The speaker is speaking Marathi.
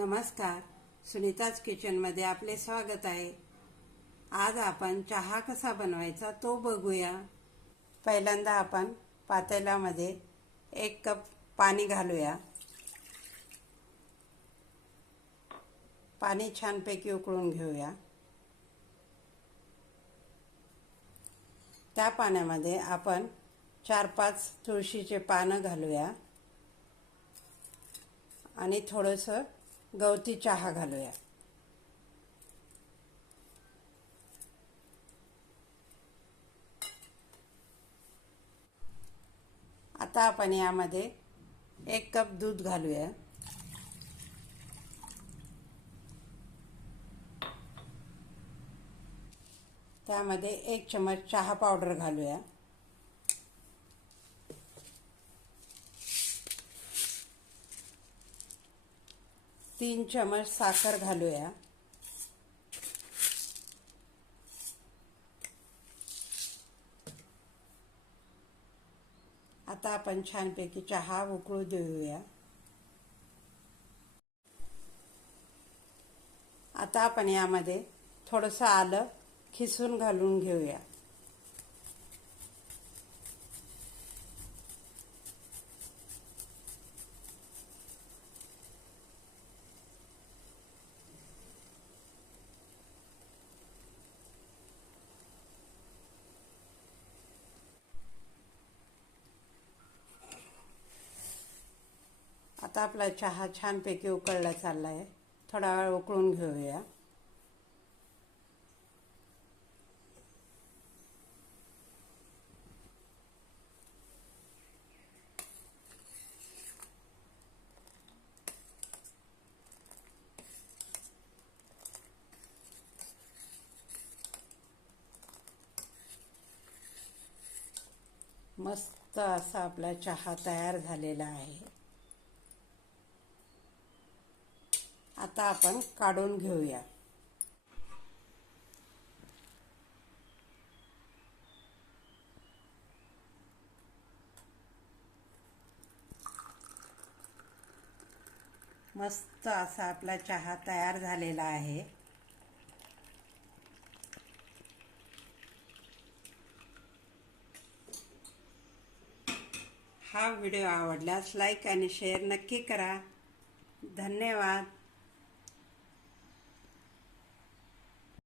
नमस्कार. सुनीताज किचनमध्ये आपले स्वागत आहे. आज आपण चहा कसा बनवायचा तो बघूया. पहिल्यांदा आपण पातेल्यामध्ये एक कप पाणी घालूया. पाणी छानपैकी उकळून घेऊया. त्या पाण्यामध्ये आपण चार पाच तुळशीचे पानं घालूया. आणि थोडंसं गवती चहा घालूया. आता आपण यामध्ये एक कप दूध घालूया. त्यामध्ये एक चमच चहा पावडर घालूया. तीन चमच साखर घालूया. आता आपण छानपैकी चहा उकळू देऊया. आता आपण यामध्ये थोडंसं आलं खिसून घालून घेऊया. आता आपला चहा छानपैकी उकळला चालला आहे थोडा वेळ उकळून घेऊया. मस्त असा आपला चहा तयार झालेला आहे. आता आपण काढून घेऊया. मस्त असा आपला चहा तयार झालेला आहे. हा व्हिडिओ आवडल्यास लाईक आणि शेअर नक्की करा. धन्यवाद.